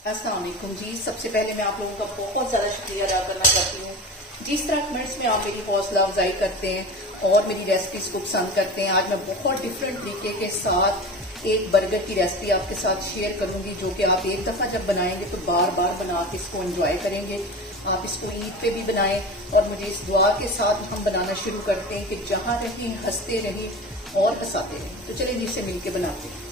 अस्सलाम वालेकुम जी। सबसे पहले मैं आप लोगों का बहुत ज़्यादा शुक्रिया अदा करना चाहती हूँ। जिस तरह कमेंट्स में आप मेरी हौसला अफजाई करते हैं और मेरी रेसिपीज को पसंद करते हैं, आज मैं बहुत डिफरेंट तरीके के साथ एक बर्गर की रेसिपी आपके साथ शेयर करूंगी, जो कि आप एक दफ़ा जब बनाएंगे तो बार बार बना के इसको एंजॉय करेंगे। आप इसको ईद पे भी बनाएं और मुझे इस दुआ के साथ हम बनाना शुरू करते हैं कि जहाँ रहें हंसते रहें और हंसाते रहें। तो चलिए जिससे मिलकर बनाते हैं।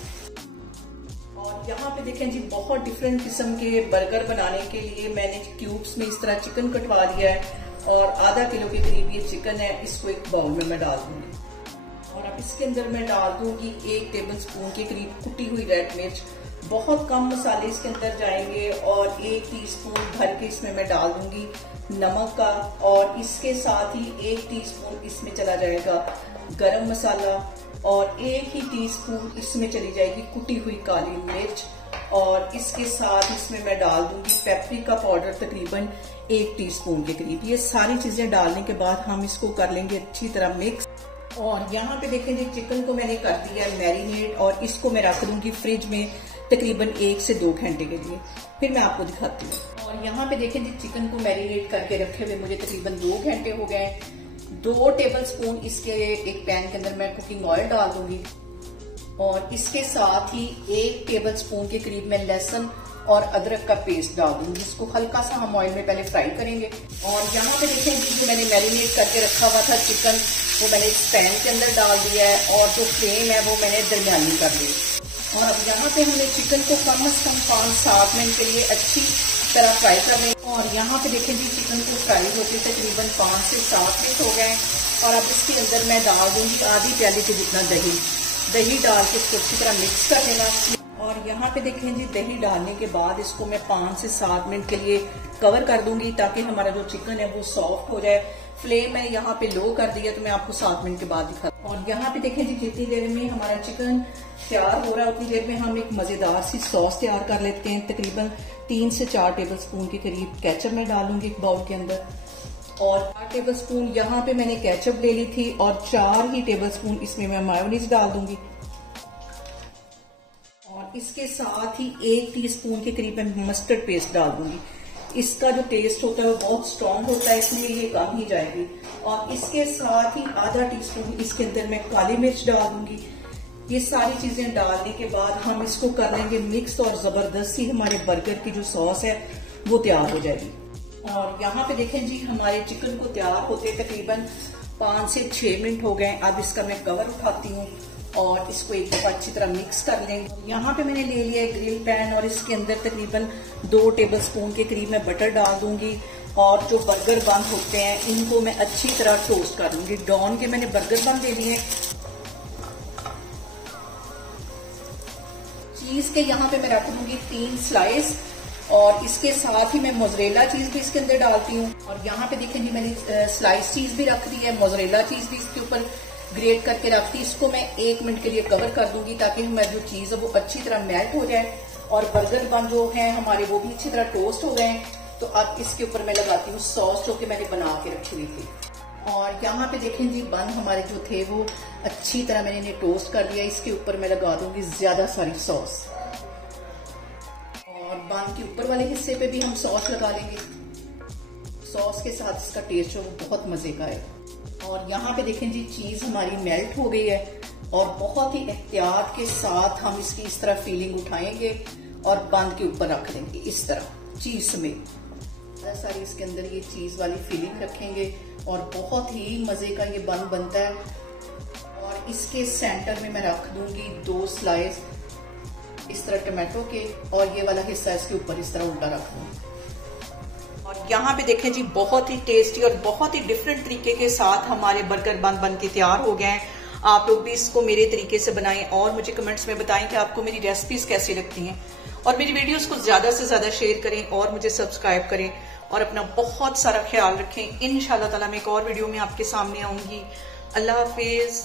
और यहाँ पे देखें जी, बहुत डिफरेंट किस्म के बर्गर बनाने के लिए मैंने क्यूब्स में इस तरह चिकन कटवा लिया है और आधा किलो के करीब ये चिकन है। इसको एक बाउल में मैं डाल दूंगी और अब इसके अंदर मैं डाल दूंगी 1 टेबल स्पून के करीब कुटी हुई रेड मिर्च। बहुत कम मसाले इसके अंदर जाएंगे और 1 टीस्पून भर के इसमें मैं डाल दूंगी नमक का, और इसके साथ ही 1 टीस्पून इसमें चला जाएगा गरम मसाला और 1 ही टीस्पून इसमें चली जाएगी कुटी हुई काली मिर्च, और इसके साथ इसमें मैं डाल दूंगी पेपरिका पाउडर तकरीबन 1 टीस्पून के करीब। ये सारी चीजें डालने के बाद हम इसको कर लेंगे अच्छी तरह मिक्स। और यहाँ पे देखें जी, चिकन को मैंने कर दिया है मैरिनेट और इसको मैं रख दूंगी फ्रिज में तकरीबन 1 से 2 घंटे के लिए। फिर मैं आपको दिखाती हूँ। और यहाँ पे देखें जी, चिकन को मैरिनेट करके रखे हुए मुझे तकरीबन 2 घंटे हो गए। 2 टेबल स्पून इसके एक पैन के अंदर मैं कुकिंग ऑयल डाल दूंगी और इसके साथ ही 1 टेबल स्पून के करीब मैं लहसुन और अदरक का पेस्ट डाल दूंगी, जिसको हल्का सा हम ऑयल में पहले फ्राई करेंगे। और यहाँ पे देखें जो मैंने मैरिनेट करके रखा हुआ था चिकन, वो मैंने इस पैन के अंदर डाल दिया है और जो फ्लेम है वो मैंने दरमियानी कर ली। और अब यहाँ पे हमने चिकन को कम से कम 5-7 मिनट के लिए अच्छी तरह फ्राई कर लें। और यहाँ पे देखें जी, चिकन को फ्राई होते तकरीबन 5 से 7 मिनट हो गए। और अब इसके अंदर मैं डाल दूंगी आधी प्याली के जितना दही डाल के इसको अच्छी तरह मिक्स कर लेना। और यहाँ पे देखें जी, दही डालने के बाद इसको मैं 5 से 7 मिनट के लिए कवर कर दूंगी ताकि हमारा जो चिकन है वो सॉफ्ट हो जाए। फ्लेम है यहाँ पे लो कर दिया, तो मैं आपको 7 मिनट के बाद दिखा। और यहाँ पे देखें जी, जितनी देर में हमारा चिकन तैयार हो रहा है उतनी देर में हम एक मजेदार सी सॉस तैयार कर लेते हैं। तकरीबन 3 से 4 टेबल स्पून के करीब केचप मैं डालूंगी एक बाउल के अंदर, और 4 टेबल स्पून यहाँ पे मैंने केचप ले ली थी और 4 ही टेबल स्पून इसमें मैं मायोनीज डाल दूंगी। और इसके साथ ही 1 टीस्पून के करीब मैं मस्टर्ड पेस्ट डाल दूंगी। इसका जो टेस्ट होता है वो बहुत स्ट्रॉन्ग होता है, इसलिए ये कम ही जाएगी। और इसके साथ ही आधा टीस्पून इसके अंदर मैं काली मिर्च डाल दूंगी। ये सारी चीजें डालने के बाद हम इसको कर लेंगे मिक्स और जबरदस्त सी हमारे बर्गर की जो सॉस है वो तैयार हो जाएगी। और यहाँ पे देखें जी, हमारे चिकन को तैयार होते तकरीबन 5 से 6 मिनट हो गए। अब इसका मैं कवर उठाती हूँ और इसको एक दफा अच्छी तरह मिक्स कर लेंगे। यहाँ पे मैंने ले लिया है ग्रिल पैन और इसके अंदर तकरीबन 2 टेबल स्पून के करीब मैं बटर डाल दूंगी। और जो बर्गर बन होते हैं इनको मैं अच्छी तरह टोस्ट कर लूंगी। डॉन के मैंने बर्गर बन ले लिए। चीज के यहाँ पे मैं रख दूंगी 3 स्लाइस और इसके साथ ही मैं मोज़रेला चीज भी इसके अंदर डालती हूँ। और यहाँ पे देखें जी, मैंने स्लाइस चीज भी रख दी है, मोज़रेला चीज भी इसके ऊपर ग्रेट करके रखती। इसको मैं 1 मिनट के लिए कवर कर दूंगी ताकि हमारी जो चीज है वो अच्छी तरह मेल्ट हो जाए और बर्गर बन जो है हमारे वो भी अच्छी तरह टोस्ट हो गए। तो अब इसके ऊपर मैं लगाती हूँ सॉस जो कि मैंने बना के रखी हुई थी। और यहाँ पे देखें जी, बन हमारे जो थे वो अच्छी तरह मैंने इन्हें टोस्ट कर दिया। इसके ऊपर मैं लगा दूंगी ज्यादा सारी सॉस और बन के ऊपर वाले हिस्से पे भी हम सॉस लगा लेंगे। सॉस के साथ इसका टेस्ट जो बहुत मजे का है। और यहाँ पे देखें जी, चीज हमारी मेल्ट हो गई है और बहुत ही एहतियात के साथ हम इसकी इस तरह फीलिंग उठाएंगे और बंद के ऊपर रख देंगे इस तरह चीज समेत। सारी इसके अंदर ये चीज वाली फीलिंग रखेंगे और बहुत ही मजे का ये बन बनता है। और इसके सेंटर में मैं रख दूंगी 2 स्लाइस इस तरह टमाटो के और ये वाला हिस्सा इसके ऊपर इस तरह उल्टा रख दूंगी। और यहाँ पे देखें जी, बहुत ही टेस्टी और बहुत ही डिफरेंट तरीके के साथ हमारे बर्गर बन के तैयार हो गए हैं। आप लोग भी इसको मेरे तरीके से बनाएं और मुझे कमेंट्स में बताएं कि आपको मेरी रेसिपीज कैसी लगती हैं। और मेरी वीडियोस को ज्यादा से ज्यादा शेयर करें और मुझे सब्सक्राइब करें और अपना बहुत सारा ख्याल रखें। इंशाल्लाह ताला मैं एक और वीडियो में आपके सामने आऊंगी। अल्लाह हाफिज।